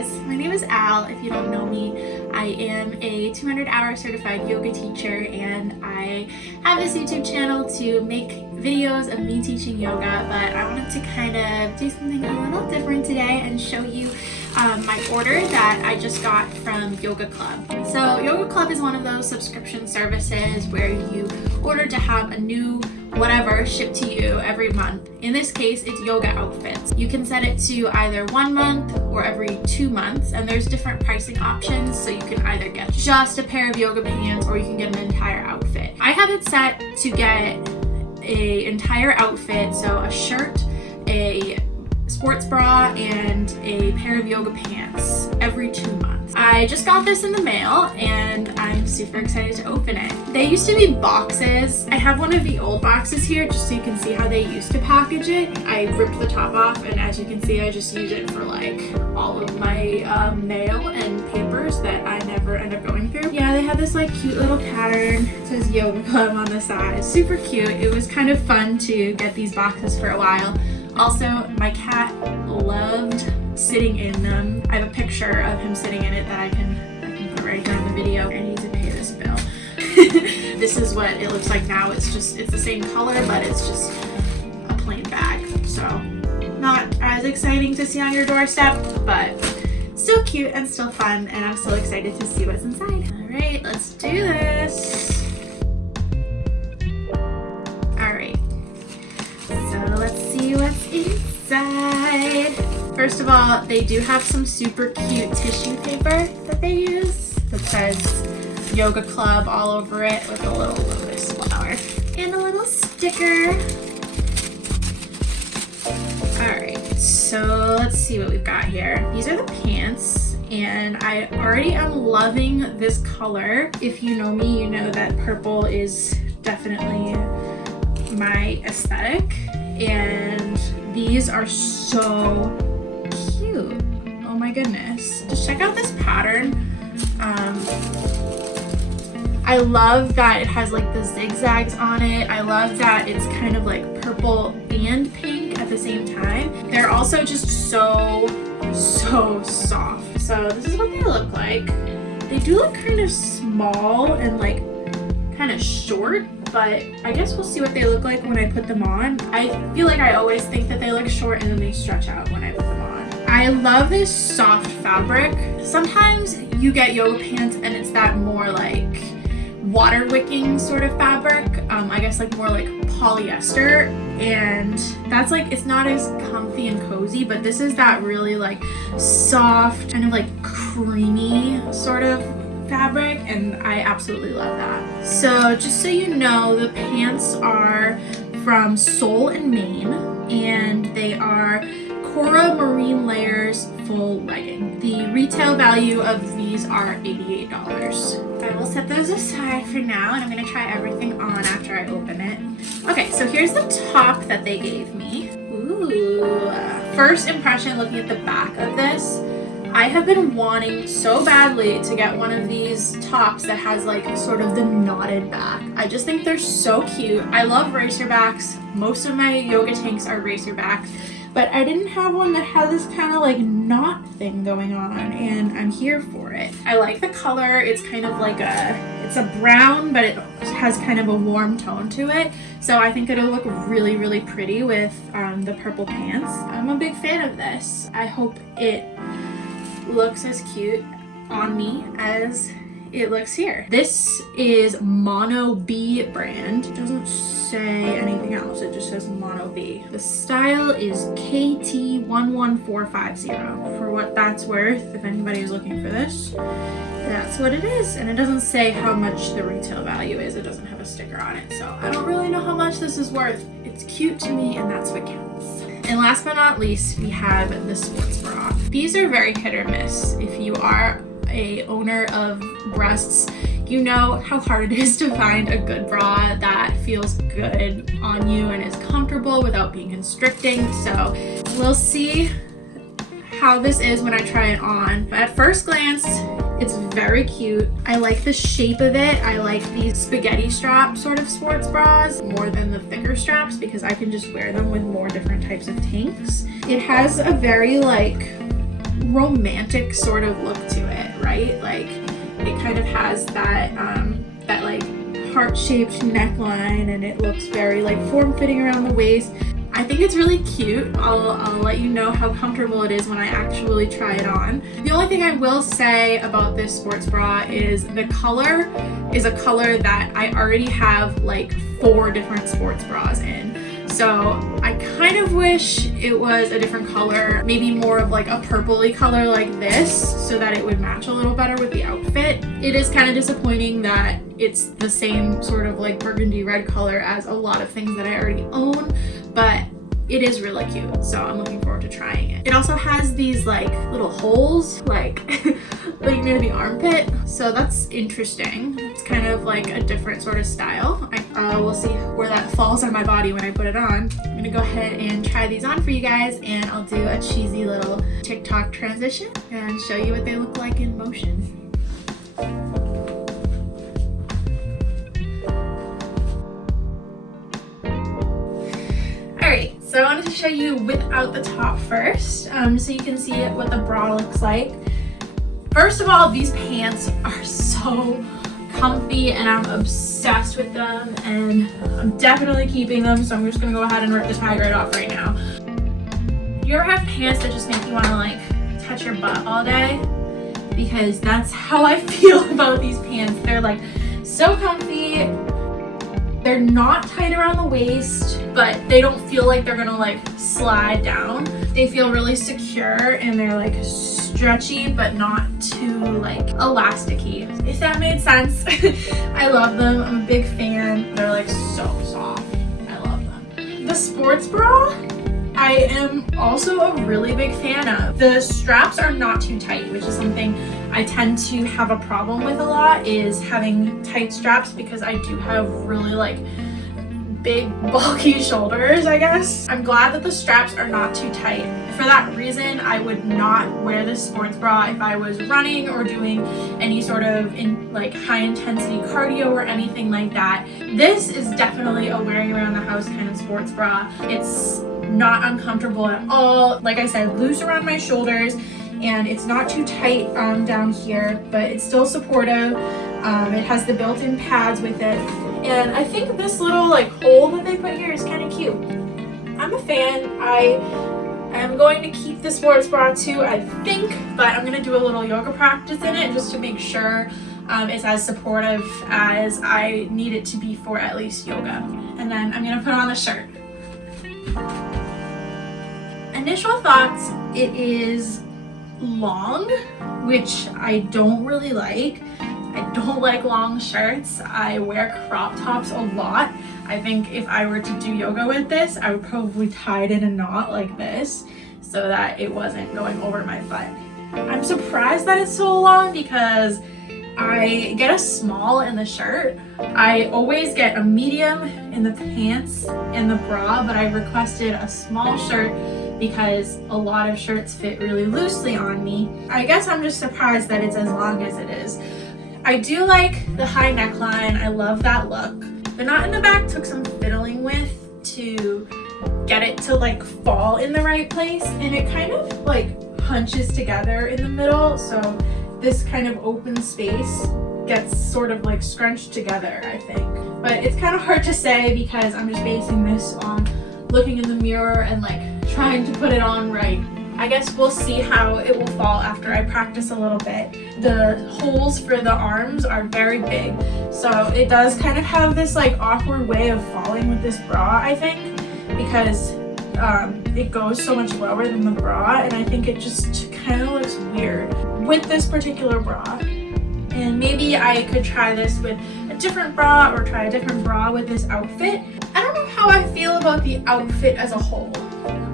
guys, my name is Al. If you don't know me, I am a 200-hour certified yoga teacher, and I have this YouTube channel to make videos of me teaching yoga, but I wanted to kind of do something a little different today and show you my order that I just got from YogaClub. So YogaClub is one of those subscription services where you order to have a new whatever shipped to you every month. In this case, it's yoga outfits. You can set it to either 1 month or every 2 months, and there's different pricing options, so you can either get just a pair of yoga pants or you can get an entire outfit. I have it set to get an entire outfit, so a shirt, a sports bra, and a pair of yoga pants every 2 months. I just got this in the mail and I'm super excited to open it. They used to be boxes. I have one of the old boxes here just so you can see how they used to package it. I ripped the top off, and as you can see, I just use it for like all of my mail and papers that I never end up going through. Yeah, they have this like cute little pattern. It says YogaClub on the side. Super cute. It was kind of fun to get these boxes for a while. Also, my cat loved sitting in them. I have a picture of him sitting in it that I can put right here in the video. I need to pay this bill. This is what it looks like now. It's the same color, but it's just a plain bag. So not as exciting to see on your doorstep, but still cute and still fun, and I'm so excited to see what's inside. All right, let's do this. All right, so let's see what's inside. First of all, they do have some super cute tissue paper that they use that says YogaClub all over it with a little lotus flower and a little sticker. Alright, so let's see what we've got here. These are the pants, and I already am loving this color. If you know me, you know that purple is definitely my aesthetic, and these are so cute. Oh my goodness. Just check out this pattern. I love that it has like the zigzags on it. I love that it's kind of like purple and pink at the same time. They're also just so soft. So this is what they look like. They do look kind of small and like kind of short, but I guess we'll see what they look like when I put them on. I feel like I always think that they look short and then they stretch out when I put them on. I love this soft fabric. Sometimes you get yoga pants and it's that more like water wicking sort of fabric. I guess like more like polyester, and that's like, it's not as comfy and cozy, but this is that really like soft, kind of like creamy sort of fabric, and I absolutely love that. So just so you know, the pants are from Soul and Maine, and they are Cora Marine Layers full legging. The retail value of these are $88. I will set those aside for now, and I'm going to try everything on after I open it. Okay, so here's the top that they gave me. Ooh. First impression looking at the back of this, I have been wanting so badly to get one of these tops that has like sort of the knotted back. I just think they're so cute. I love racer backs. Most of my yoga tanks are racer backs, but I didn't have one that had this kind of like knot thing going on, and I'm here for it. I like the color. It's kind of like it's a brown, but it has kind of a warm tone to it. So I think it'll look really, really pretty with the purple pants. I'm a big fan of this. I hope it looks as cute on me as it looks here. This is Mono B brand. It doesn't say anything else, it just says Mono B. The style is KT11450. For what that's worth, if anybody is looking for this, that's what it is. And it doesn't say how much the retail value is. It doesn't have a sticker on it, so I don't really know how much this is worth. It's cute to me, and that's what counts. And last but not least, we have the sports bra. These are very hit or miss. If you are a owner of breasts, you know how hard it is to find a good bra that feels good on you and is comfortable without being constricting. So we'll see how this is when I try it on. But at first glance, it's very cute. I like the shape of it. I like these spaghetti strap sort of sports bras more than the thicker straps because I can just wear them with more different types of tanks. It has a very like romantic sort of look to it, right? Like it kind of has that that like heart-shaped neckline, and it looks very like form-fitting around the waist. I think it's really cute. I'll let you know how comfortable it is when I actually try it on. The only thing I will say about this sports bra is the color is a color that I already have like 4 different sports bras in. So I kind of wish it was a different color, maybe more of like a purpley color like this, so that it would match a little better with the outfit. It is kind of disappointing that it's the same sort of like burgundy red color as a lot of things that I already own, but it is really cute, so I'm looking forward to trying it. It also has these like little holes like like near the armpit, so that's interesting. It's kind of like a different sort of style. We'll see where that falls on my body when I put it on. I'm gonna go ahead and try these on for you guys, and I'll do a cheesy little TikTok transition and show you what they look like in motion. Alright, so I wanted to show you without the top first, so you can see what the bra looks like. First of all, these pants are so comfy and I'm obsessed with them, and I'm definitely keeping them, so I'm just gonna go ahead and rip the tag right off right now. You ever have pants that just make you want to like touch your butt all day? Because that's how I feel about these pants. They're like so comfy. They're not tight around the waist, but they don't feel like they're gonna like slide down. They feel really secure, and they're like stretchy but not too like elasticy, if that made sense. I love them. I'm a big fan. They're like so soft. I love them. The sports bra I am also a really big fan of. The straps are not too tight, which is something I tend to have a problem with a lot, is having tight straps, because I do have really like big bulky shoulders, I guess. I'm glad that the straps are not too tight. For that reason, I would not wear this sports bra if I was running or doing any sort of like high intensity cardio or anything like that. This is definitely a wearing around the house kind of sports bra. It's not uncomfortable at all. Like I said, loose around my shoulders, and it's not too tight down here, but it's still supportive. It has the built-in pads with it, and I think this little like hole that they put here is kind of cute. I'm a fan. I am going to keep the sports bra too, I think, but I'm going to do a little yoga practice in it just to make sure it's as supportive as I need it to be for at least yoga. And then I'm going to put on the shirt. Initial thoughts, it is long, which I don't really like. I don't like long shirts. I wear crop tops a lot. I think if I were to do yoga with this, I would probably tie it in a knot like this so that it wasn't going over my butt. I'm surprised that it's so long because I get a small in the shirt. I always get a medium in the pants and the bra, but I requested a small shirt because a lot of shirts fit really loosely on me. I guess I'm just surprised that it's as long as it is. I do like the high neckline. I love that look. The knot in the back took some fiddling with to get it to like fall in the right place, and it kind of like hunches together in the middle, so this kind of open space gets sort of like scrunched together, I think. But it's kind of hard to say because I'm just basing this on looking in the mirror and like trying to put it on right. I guess we'll see how it will fall after I practice a little bit. The holes for the arms are very big, so it does kind of have this like awkward way of falling with this bra, I think, because it goes so much lower than the bra, and I think it just kind of looks weird with this particular bra. And maybe I could try this with a different bra or try a different bra with this outfit. I don't know how I feel about the outfit as a whole.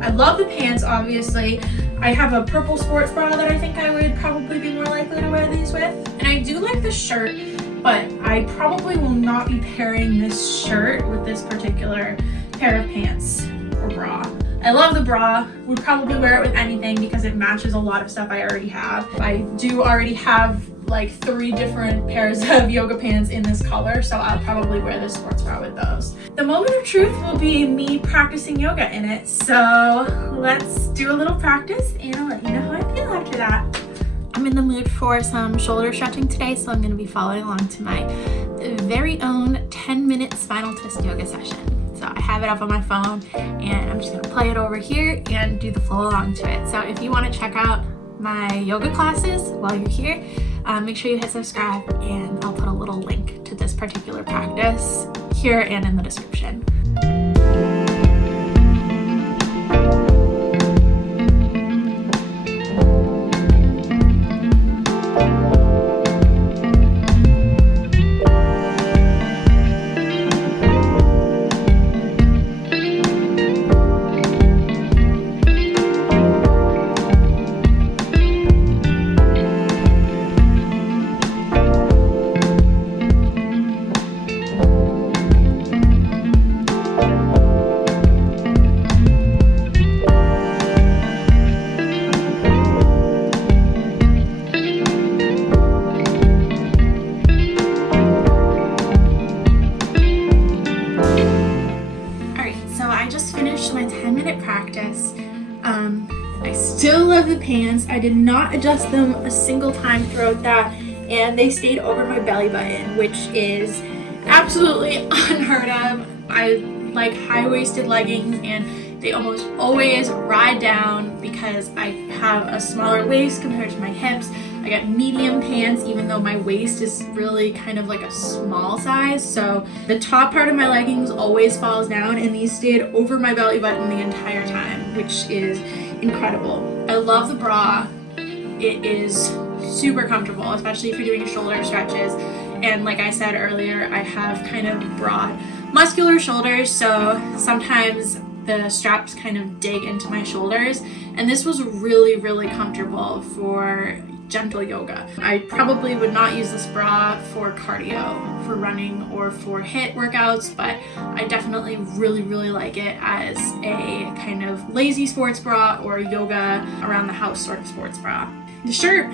I love the pants, obviously. I have a purple sports bra that I think I would probably be more likely to wear these with. And I do like the shirt, but I probably will not be pairing this shirt with this particular pair of pants or bra. I love the bra, would probably wear it with anything because it matches a lot of stuff I already have. I do already have like 3 different pairs of yoga pants in this color, so I'll probably wear the sports bra with those. The moment of truth will be me practicing yoga in it, so let's do a little practice and I'll let you know how I feel after that. I'm in the mood for some shoulder stretching today, so I'm going to be following along to my very own 10-minute spinal twist yoga session. So I have it up on my phone and I'm just going to play it over here and do the flow along to it. So if you want to check out my yoga classes while you're here, make sure you hit subscribe, and I'll put a little link to this particular practice here and in the description. My 10-minute practice. I still love the pants. I did not adjust them a single time throughout that, and they stayed over my belly button, which is absolutely unheard of. I like high-waisted leggings, and they almost always ride down because I have a smaller waist compared to my hips. I got medium pants even though my waist is really kind of like a small size, so the top part of my leggings always falls down, and these stayed over my belly button the entire time, which is incredible. I love the bra. It is super comfortable, especially if you're doing shoulder stretches, and like I said earlier, I have kind of broad muscular shoulders, so sometimes the straps kind of dig into my shoulders, and this was really comfortable for gentle yoga. I probably would not use this bra for cardio, for running, or for HIIT workouts, but I definitely really like it as a kind of lazy sports bra or yoga around the house sort of sports bra. The shirt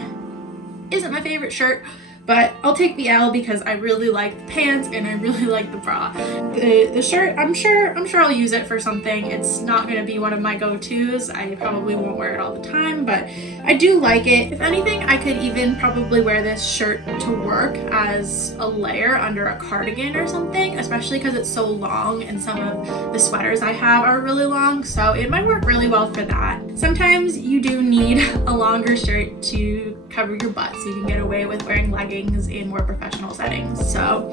isn't my favorite shirt, but I'll take the L because I really like the pants and I really like the bra. The shirt, I'm sure I'll use it for something. It's not going to be one of my go-tos. I probably won't wear it all the time, but I do like it. If anything, I could even probably wear this shirt to work as a layer under a cardigan or something, especially because it's so long and some of the sweaters I have are really long, so it might work really well for that. Sometimes you do need a longer shirt to cover your butt so you can get away with wearing leggings in more professional settings. So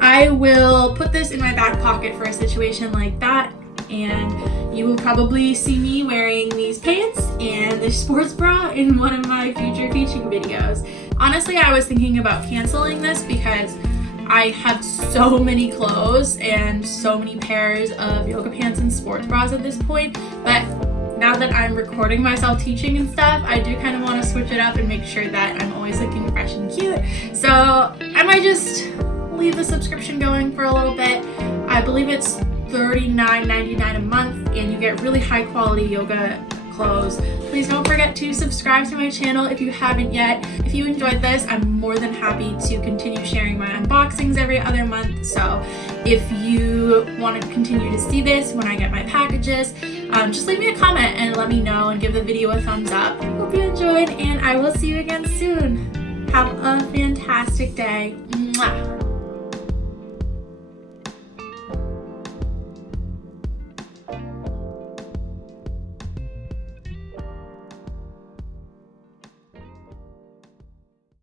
I will put this in my back pocket for a situation like that, and you will probably see me wearing these pants and this sports bra in one of my future teaching videos. Honestly, I was thinking about canceling this because I have so many clothes and so many pairs of yoga pants and sports bras at this point, but now that I'm recording myself teaching and stuff, I do kind of want to switch it up and make sure that I'm always looking fresh and cute. So I might just leave the subscription going for a little bit. I believe it's $39.99 a month, and you get really high quality yoga clothes. Please don't forget to subscribe to my channel if you haven't yet. If you enjoyed this, I'm more than happy to continue sharing my unboxings every other month. So if you want to continue to see this when I get my packages, just leave me a comment and let me know and give the video a thumbs up. Hope you enjoyed, and I will see you again soon. Have a fantastic day. Mwah.